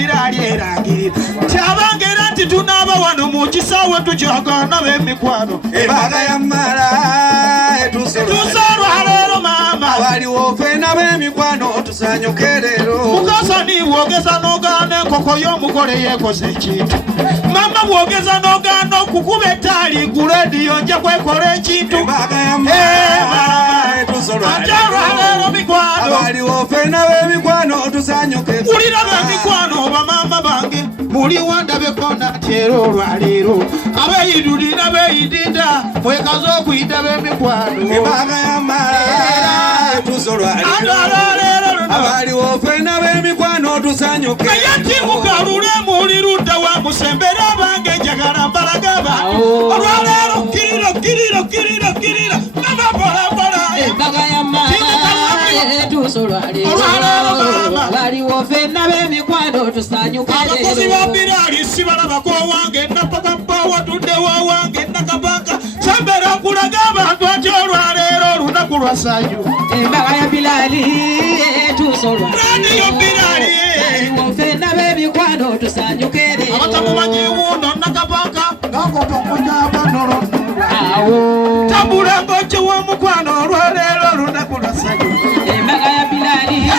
Birali erangirira kyabangera nti tunaaba wano mu kisaawe tukyagana b'emikwano embaga ya mmala tusolwa leero maama abaliwo ffenna b'emikwano tusanyuke leero mukasani bwogeza n'ogaana enkoko y'omugole yeekoze ekintu maama bwogeza n'ogaana okukuba ettaali gulediyo nja kwekola ekintu embaga ya mmala tusolwa leero mikwano abaliwo ffenna b'emikwano tusanyuke ulira b'emikwano bamaama bange muli wandabeko nateera olwaleero abeyidulira beyidinda mwekaze okuyita b'emikwano embaga ya mmala tusolwa leero abaliwo ffenna b'emikwano tusanyuke naye ntimukalule muli ludda wa musembera abange njagala mbalagaba olwaleero kirira nabapolapolo embaga ya mmala abaliwo ffenna b'emikwano tusanyuke abakozi ba Birali sibalabako owange napakapa watuddewo owange nakabaka sembera nkulaga abantu ati olwaleero olunaku lwa ssanyu embaga ya Birali radiyo Birali abaliwo ffenna b'emikwano tusanyuke abatamumanyi wuuno nakabaka ngakotokunyaba nolonora awo tambula ng'okyewa omukwano olwaleero olunaku lwa ssanyu embaga ya Birali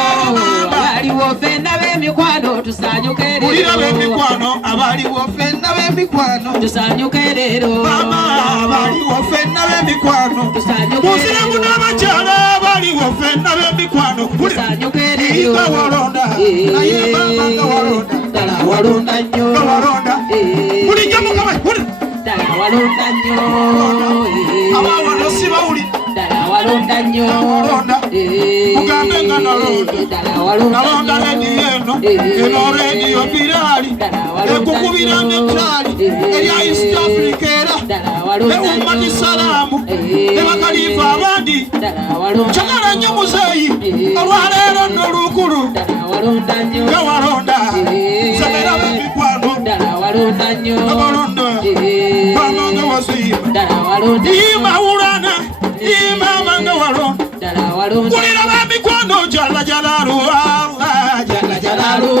abaliwo ffenna b'emikwano tusanyuke ulira b'emikwano abaliwo ffenna b'emikwano tusanyuke leero mama abaliwo ffenna b'emikwano tusanyuke musiramu n'abakyala abaliwo ffenna b'emikwano tusanyuke leero nga walonda naye mama nga walonda ddala walonda nnyo nga walonda bulijjo mukama ddala walonda nnyo abawano sibawuli ddala walonda nnyo mugambe nga nalonda rediyo eno rediyo Birali ekukubira n'ettaali erya East Africa era ewummati salaamu ne bakalifa abandi kyagala nnyo muzeeyi olwaleero n'olukulu nga walonda semera b'emikwano nga balonda bamanga wasiima imawulana imama nga walonda kulira b'emikwano jalla jalaalu Allah jalla jalaalu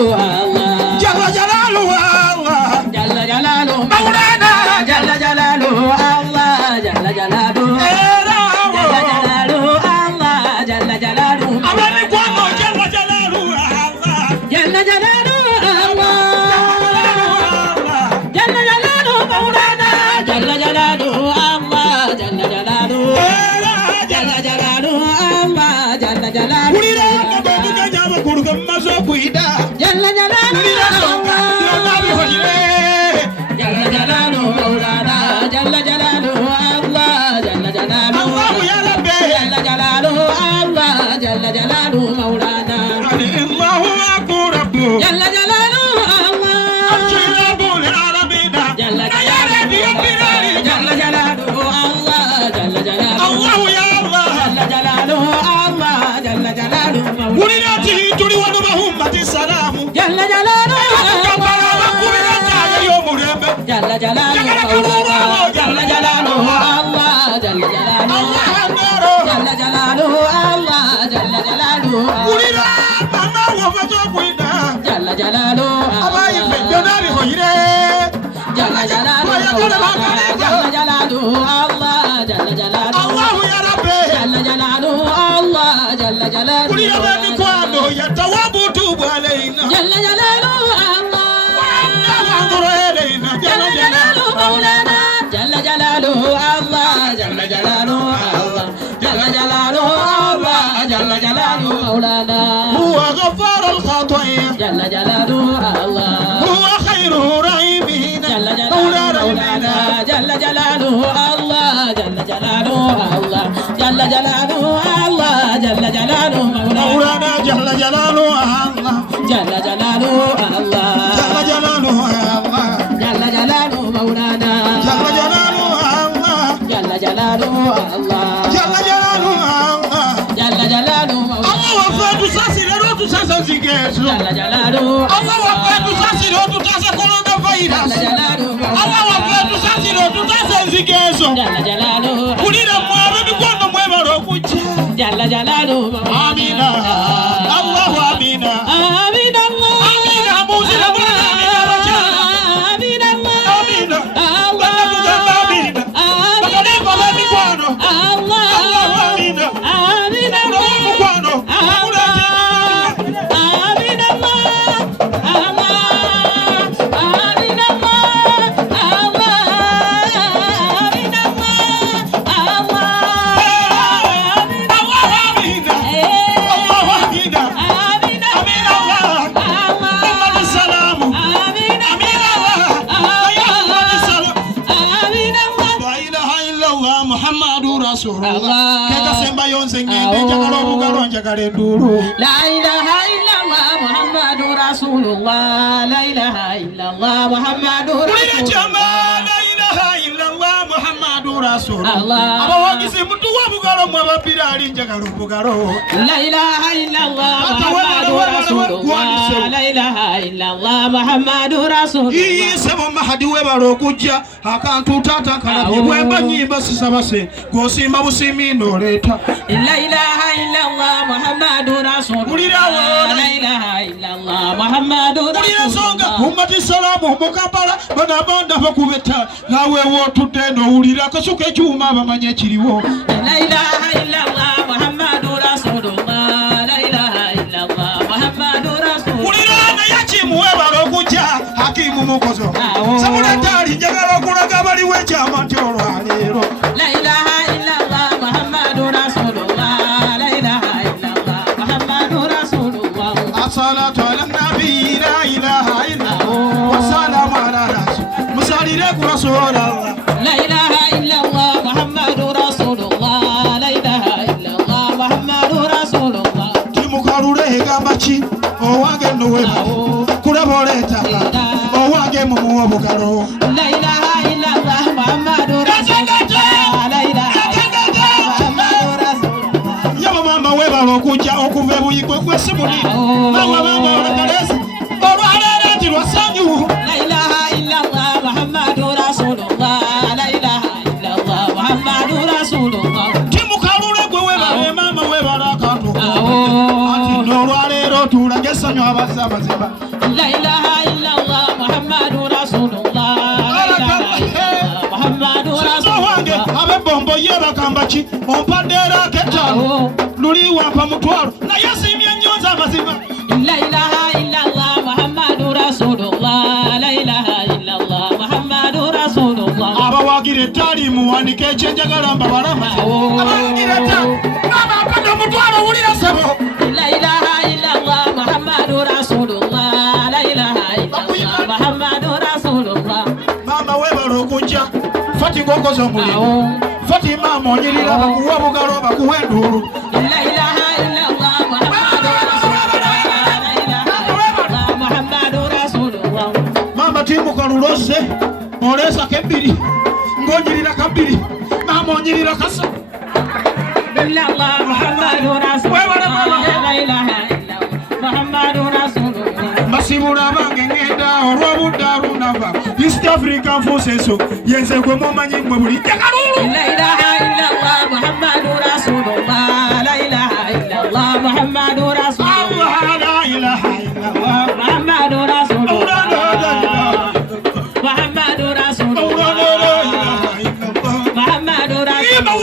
jalla jalaalu Allah jalla jalaalu mawulana jalla jalaalu Allah jalla jalaalu era jalla jalaalu Allah jalla jalaalu ab'emikwano jalla jalaalu Allah jalla jalaalu Allah jalla jalaalu mawlana jalla jalaalu Allah jalla jalaalu era jalla jalaalu Allah jalla jalaalu kulira akagogo kajabakulu kamaze okwida jalla jalaalu kulira songa yonabihojire jalla jalaalu mawlana jalla jalaalu Allah jalla jalaalu Allahu ya Rabbi jalla jalaalu Allah jalla jalaalu mawlana Allahu akbar jalla jalaalu Allah Ashrabu al-arabina jalla ya Rabbi Birali jalla jalaalu Allah jalla jalaalu Allahu ya Allah jalla jalaalu Allah jalla jalaalu kulira tuli wano bahummati salaamu jalla jalaalu kabala bakubira kaya y'omulembe jalla jalaalu jalla jalaalu Allah jalla jalaalu jalla jalaalu Allah jalla jalaalu kulira mama wafaze okwida jalla jalaalu abayife byonna bihojire jalla jalaalu jalla jalaalu Allah jalla jalaalu Allahu ya Rabbi jalla jalaalu Allah jalla jalaalu kulira b'emikwano yatawabu tubu alaina jalla jalaalu Allah wanzuru ilaina jalla jalaalu mawlana jalla jalaalu Allah jalla jalaalu Allah jalla jalaalu Allah jalla jalaalu mawlana huwa ghaffaru al-khataaya jalla jalaalu Allah huwa khayru rahimina jalla jalaalu mawlana jalla jalaalu Allah jalla jalaalu Allah jalla jalaalu Allah jalla jalaalu mawlana مولانا جل جلاله الله jalla jalaalu Allah جل جلاله الله jalla jalaalu mawlana جل جلاله الله jalla jalaalu Allah جل جلاله الله jalla jalaalu mawlana الله وفاة ساسي لروت ساسا زيكيسو jalla jalaalu الله وفاة ساسي لروت ساسا كورونا فايروس jalla jalaalu الله وفاة ساسي لروت ساسا زيكيسو jalla jalaalu kulira mwabe mikono mwebalo kucha jalla jalaalu amina الله amina njagala enduulu. La ilaha illallah Muhammadur Rasulullah. La ilaha illallah Muhammadur Rasulullah. La ilaha illallah Muhammadur Rasulullah. Allah. Abawagizi mutuwa bugalo mwe babira ali njagala obugalo. La ilaha illallah Muhammadur Rasulullah. La ilaha illallah Muhammadur Rasulullah. Sebo mahadi webala okujja akantu taata kalabye bwemba nyimba sisabase gosimba busimi n'oleeta. La ilaha illallah Muhammadur Rasulullah. La ilaha illallah Muhammadur Rasulullah. Ummati salamu mukapala banabanda bakubeta nawe wotudde n'owulira akasuka ekyuma bamanye ekiriwo. La ilaha illallah Muhammadur Rasulullah. La ilaha illallah Muhammadur Rasulullah. Ulira nayakimu webala okujja hakimu mukozo sabuletaali njagala okulaga baliwo ekyama nti olwaleero. La ilaha illallah Muhammadur Rasulullah. La ilaha illallah Muhammadur Rasulullah. As-salatu ala nabi la ilaha illallah wassalamu ala rasul musalire ku rasulallah. La ilaha illallah Muhammadur Rasulullah. La ilaha illallah Muhammadur Rasulullah. Timukalule egamba ki owange noweba kulaba oleetaka owange mumuwa bugalo. La ilaha illallah Muhammadur Rasulullah. La ilaha illallah Muhammadur Rasulullah. Yaba mama webala okujja okuva ebuyigwe gwesimuli mama bamba olakalesi olwaleero nti lwasanyu. La ilaha illallah Muhammadur Rasulullah. La ilaha illallah Muhammadur Rasulullah. Timukalule gwe webala mama webala akantu ati n'olwaleero tulage essanyu abazze amazima. La ilaha illallah Muhammadur Rasulullah. La ilaha illallah Muhammadur wange Rasulullah. ab'ebbombo ye bagamba ki ompadde era ak'ettaano luli wampa mutwalo naye asiimye ennyonza amazima. La ilaha illallah Muhammadur Rasulullah. La ilaha illallah Muhammadur Rasulullah. Abawagira ettaali muwanike ekyenjagala mbabalama abawagira ettaali mama ampadde omutwalo wulira sebo. La ilaha illallah Muhammadur Rasulullah. La ilaha illallah Muhammadur Rasulullah. Mama webala okujja fati ngokoza omulimu fati mama onyirira bakuwa bugalo bakuwa enduulu. La ilaha illallah Muhammadur Rasulullah. La ilaha illallah Muhammadur Rasulullah. Mama timukalulose oleesa kebbiri ng'onyirira kabbiri mama onyirira kasa. Illallah Muhammadur Rasulullah. La ilaha illallah Muhammadur Rasulullah. Masibula bange ngenda olw'obudde alunava East African Forces yenze gwe mumanyi mwe buli jagalulu. La ilaha illallah Muhammadur Rasulullah. La ilaha illallah Muhammadur Rasulullah. La ilaha illallah Muhammadur Rasulullah. Muhammadur Rasulullah. Muhammadur Rasulullah.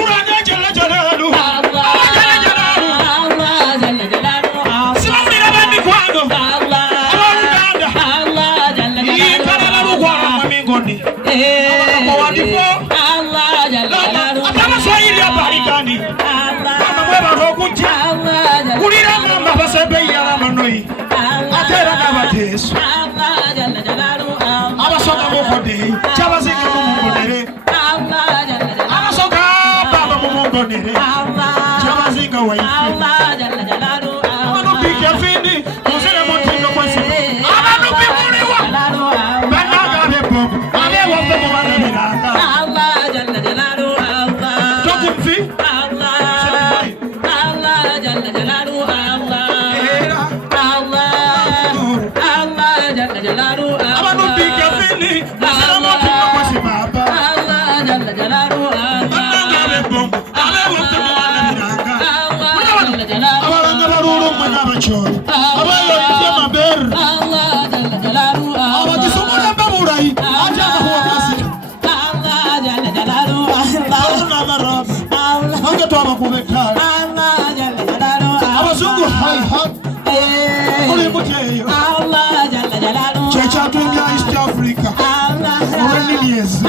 Abasoka mukodde kyabazinga mumumbonere abasoka baba mumumbonere kyabazinga waife abanupi kyafindi muzire mutindo kwesi abanupi muliwa banaga abebombo abewaffe mubalabiranga tokumfi abanupi kyafindi muzire mutindo kwesi baba banaga abebombo abewaffe mubalabiranga abalanga baluulu mwe n'abakyolo abayolidde maberu abagisumula mbabulayi ate abahuwamasika olunamarabu bange twabakuba ettaala abazungu haihat mulimuteeyo kyekyatunga East Africa olw'ennimi ezi